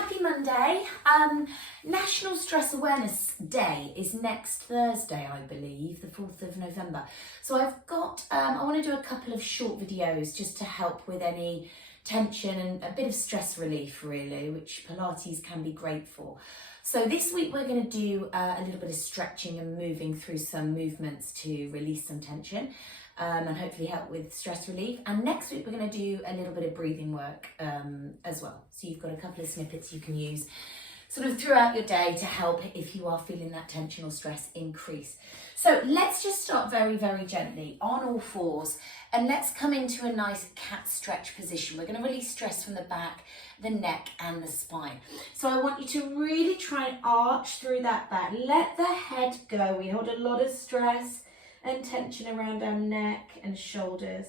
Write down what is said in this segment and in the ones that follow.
happy Monday. National Stress Awareness Day is next Thursday, I believe, the 4th of November. So I've got, I want to do a couple of short videos just to help with any tension and a bit of stress relief really, which Pilates can be great for. So this week we're going to do a little bit of stretching and moving through some movements to release some tension. And hopefully help with stress relief. And next week we're going to do a little bit of breathing work as well. So you've got a couple of snippets you can use sort of throughout your day to help if you are feeling that tension or stress increase. So let's just start very, very gently on all fours and let's come into a nice cat stretch position. We're going to release stress from the back, the neck and the spine. So I want you to really try and arch through that back. Let the head go. We hold a lot of stress and tension around our neck and shoulders,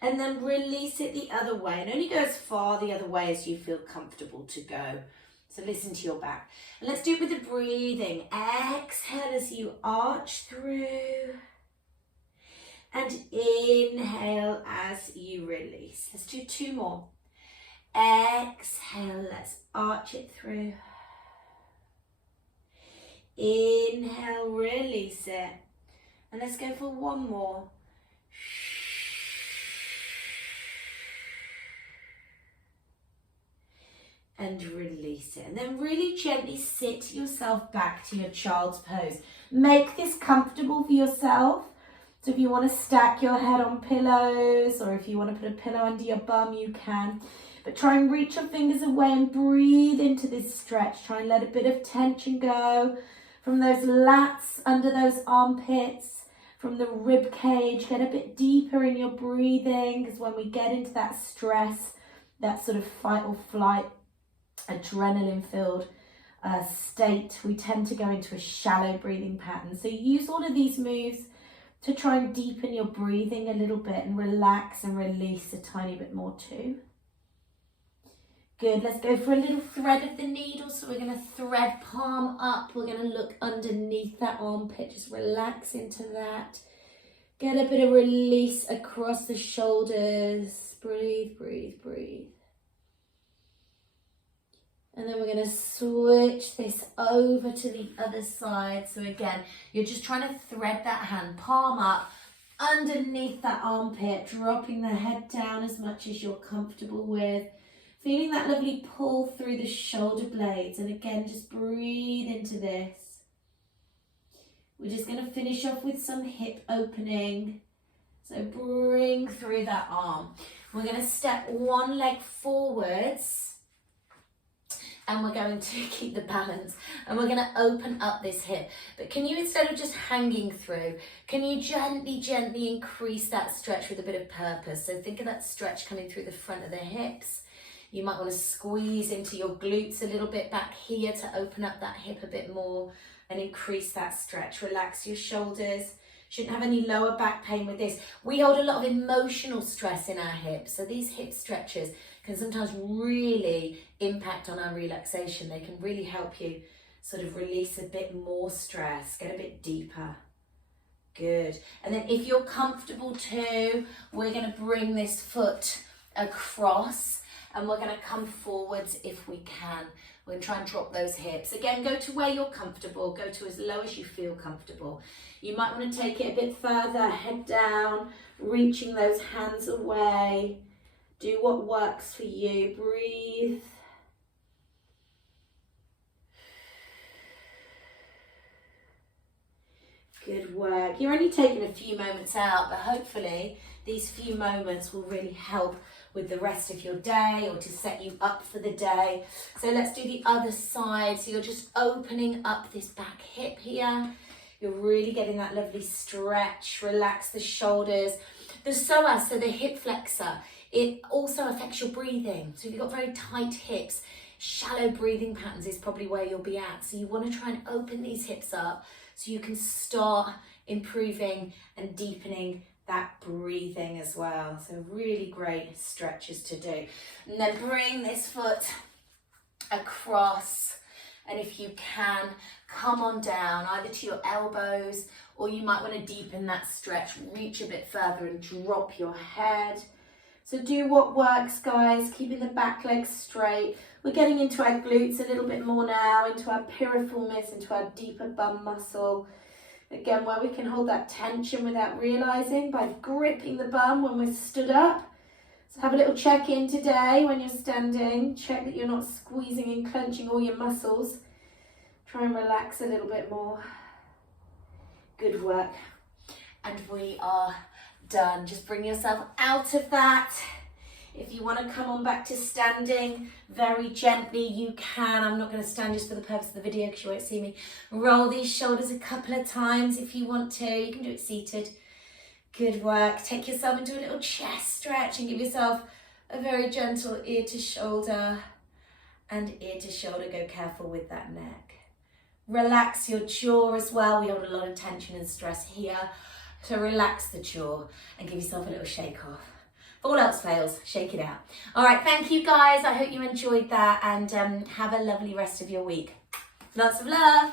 and then release it the other way, and only go as far the other way as you feel comfortable to go. So listen to your back, and let's do it with the breathing. Exhale as you arch through, and inhale as you release. Let's do two more. Exhale, let's arch it through. Inhale, release it. And let's go for one more. And release it. And then really gently sit yourself back to your child's pose. Make this comfortable for yourself. So if you want to stack your head on pillows, or if you want to put a pillow under your bum, you can. But try and reach your fingers away and breathe into this stretch. Try and let a bit of tension go from those lats under those armpits. From the rib cage, get a bit deeper in your breathing, because when we get into that stress, that sort of fight or flight, adrenaline filled state, we tend to go into a shallow breathing pattern. So use all of these moves to try and deepen your breathing a little bit and relax and release a tiny bit more too. Good, let's go for a little thread of the needle. So we're going to thread palm up. We're going to look underneath that armpit. Just relax into that. Get a bit of release across the shoulders. Breathe, breathe, breathe. And then we're going to switch this over to the other side. So again, you're just trying to thread that hand, palm up, underneath that armpit, dropping the head down as much as you're comfortable with. Feeling that lovely pull through the shoulder blades. And again, just breathe into this. We're just going to finish off with some hip opening. So bring through that arm. We're going to step one leg forwards. And we're going to keep the balance. And we're going to open up this hip. But can you, instead of just hanging through, can you gently, gently increase that stretch with a bit of purpose? So think of that stretch coming through the front of the hips. You might want to squeeze into your glutes a little bit back here to open up that hip a bit more and increase that stretch. Relax your shoulders. Shouldn't have any lower back pain with this. We hold a lot of emotional stress in our hips. So these hip stretches can sometimes really impact on our relaxation. They can really help you sort of release a bit more stress, get a bit deeper. Good. And then if you're comfortable too, we're going to bring this foot across. And we're going to come forwards if we can. We're going to try and drop those hips. Again, go to where you're comfortable. Go to as low as you feel comfortable. You might want to take it a bit further, head down, reaching those hands away. Do what works for you. Breathe. Good work. You're only taking a few moments out, but hopefully these few moments will really help with the rest of your day or to set you up for the day. So let's do the other side. So you're just opening up this back hip here. You're really getting that lovely stretch. Relax the shoulders. The psoas, so the hip flexor, it also affects your breathing. So if you've got very tight hips, shallow breathing patterns is probably where you'll be at. So you want to try and open these hips up so you can start improving and deepening that breathing as well. So really great stretches to do. And then bring this foot across, and if you can, come on down either to your elbows, or you might want to deepen that stretch, reach a bit further and drop your head. So do what works, guys, keeping the back legs straight. We're getting into our glutes a little bit more now, into our piriformis, into our deeper bum muscle. Again, where we can hold that tension without realizing by gripping the bum when we're stood up. So have a little check-in today when you're standing. Check that you're not squeezing and clenching all your muscles. Try and relax a little bit more. Good work. And we are done. Just bring yourself out of that. If you want to come on back to standing very gently, you can. I'm not going to stand just for the purpose of the video because you won't see me. Roll these shoulders a couple of times if you want to. You can do it seated. Good work. Take yourself into a little chest stretch and give yourself a very gentle ear to shoulder and ear to shoulder. Go careful with that neck. Relax your jaw as well. We hold a lot of tension and stress here. So relax the jaw and give yourself a little shake off. If all else fails, shake it out. All right, thank you guys. I hope you enjoyed that and have a lovely rest of your week. Lots of love.